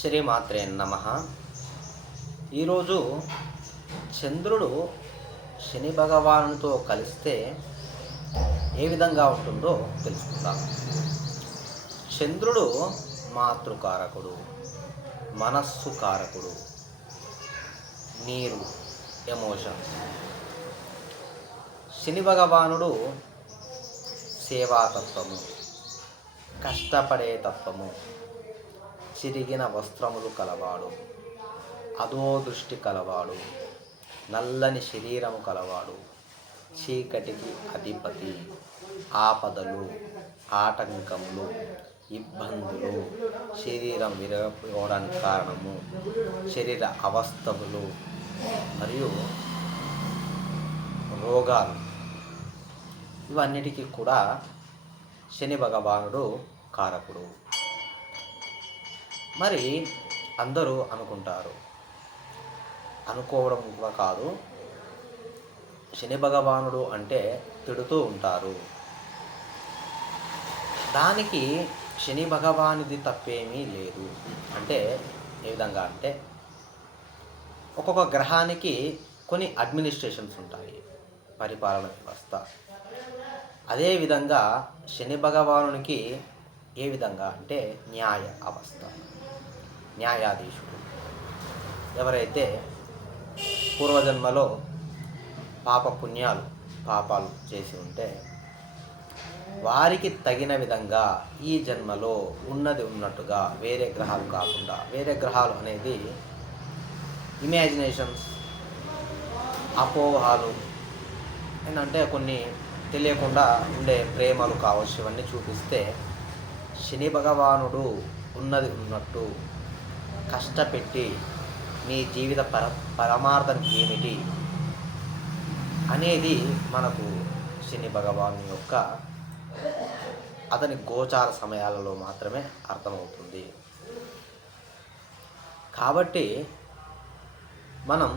శ్రీమాత్రే నమః. ఈరోజు చంద్రుడు శని భగవానునితో కలిస్తే ఏ విధంగా ఉంటుందో తెలుసుకుందాం. చంద్రుడు మాతృకారకుడు, మనస్సు కారకుడు, నీరు, ఎమోషన్స్. శని భగవానుడు సేవాతత్వము, కష్టపడే తత్వము, చిరిగిన వస్త్రములు కలవాడు, అదో దృష్టి కలవాడు, నల్లని శరీరము కలవాడు, చీకటికి అధిపతి, ఆపదలు, ఆటంకములు, ఇబ్బందులు, శరీరం విరగపోవడానికి కారణము, శరీర అవస్థలు మరియు రోగాలు, ఇవన్నిటికీ కూడా శని భగవానుడు కారకుడు. మరి అందరూ అనుకుంటారు, అనుకోవడం కూడా కాదు, శని భగవానుడు అంటే తిడుతూ ఉంటారు. దానికి శని భగవానుడి తప్పేమీ లేదు. అంటే ఏ విధంగా అంటే, ఒక్కొక్క గ్రహానికి కొన్ని అడ్మినిస్ట్రేషన్స్ ఉంటాయి, పరిపాలన వ్యవస్థ. అదేవిధంగా శని భగవానునికి ఏ విధంగా అంటే న్యాయ అవస్థ, న్యాయాధీశుడు. ఎవరైతే పూర్వజన్మలో పాపాలు చేసి ఉంటే వారికి తగిన విధంగా ఈ జన్మలో ఉన్నది ఉన్నట్టుగా, వేరే గ్రహాలు కాకుండా, వేరే గ్రహాలు అనేది ఇమాజినేషన్స్, అపోహాలు, ఏంటంటే కొన్ని తెలియకుండా ఉండే ప్రేమలు కావచ్చు, ఇవన్నీ చూపిస్తే శని భగవానుడు ఉన్నది ఉన్నట్టు కష్టపెట్టి నీ జీవిత పరమార్థం ఏమిటి అనేది మనకు శని భగవాను యొక్క అతని గోచార సమయాలలో మాత్రమే అర్థమవుతుంది. కాబట్టి మనం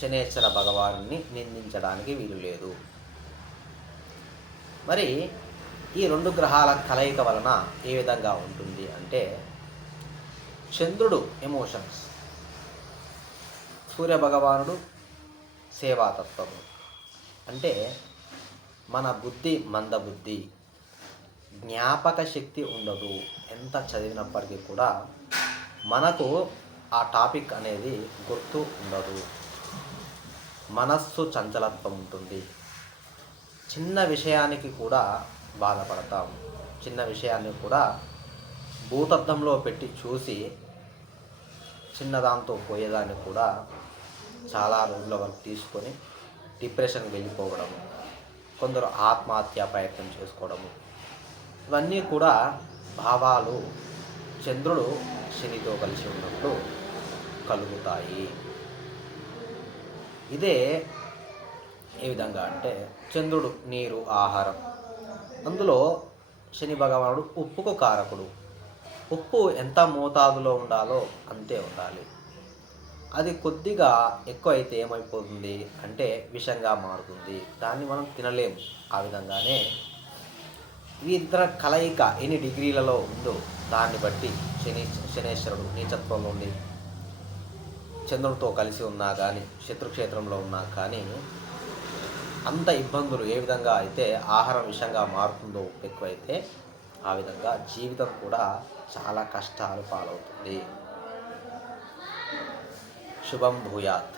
శనేశ్వర భగవాను నిందించడానికి వీలు లేదు. మరి ఈ రెండు గ్రహాల కలయిక వలన ఏ విధంగా ఉంటుంది అంటే, చంద్రుడు ఎమోషన్స్, సూర్య భగవానుడు సేవాతత్వము. అంటే మన బుద్ధి మందబుద్ధి, జ్ఞాపక శక్తి ఉండదు. ఎంత చదివినప్పటికీ కూడా మనకు ఆ టాపిక్ అనేది గుర్తు ఉండదు. మనస్సు చంచలత్వం ఉంటుంది. చిన్న విషయానికి కూడా బాధపడతాం. చిన్న విషయాన్ని కూడా భూతద్దంలో పెట్టి చూసి చిన్నదాంతో పోయేదాన్ని కూడా చాలా రోజుల వరకు తీసుకొని డిప్రెషన్కి వెళ్ళిపోవడము, కొందరు ఆత్మహత్య ప్రయత్నం చేసుకోవడము, ఇవన్నీ కూడా భావాలు చంద్రుడు శనితో కలిసి ఉన్నప్పుడు కలుగుతాయి. ఇదే ఏ విధంగా అంటే, చంద్రుడు నీరు, ఆహారం. అందులో శని భగవానుడు ఉప్పుకు కారకుడు. ఉప్పు ఎంత మోతాదులో ఉండాలో అంతే ఉండాలి. అది కొద్దిగా ఎక్కువ అయితే ఏమైపోతుంది అంటే విషంగా మారుతుంది. దాన్ని మనం తినలేము. ఆ విధంగానే వీరిద్దర కలయిక ఎన్ని డిగ్రీలలో ఉందో దాన్ని బట్టి శనేశ్వరుడు నీచత్వంలో ఉండి చంద్రుడితో కలిసి ఉన్నా కానీ, శత్రుక్షేత్రంలో ఉన్నా కానీ, అంత ఇబ్బందులు ఏ విధంగా అయితే ఆహారం విషంగా మారుతుందో ఎక్కువైతే, ఆ విధంగా జీవితం కూడా చాలా కష్టాలు పాలవుతుంది. శుభం భూయాత్.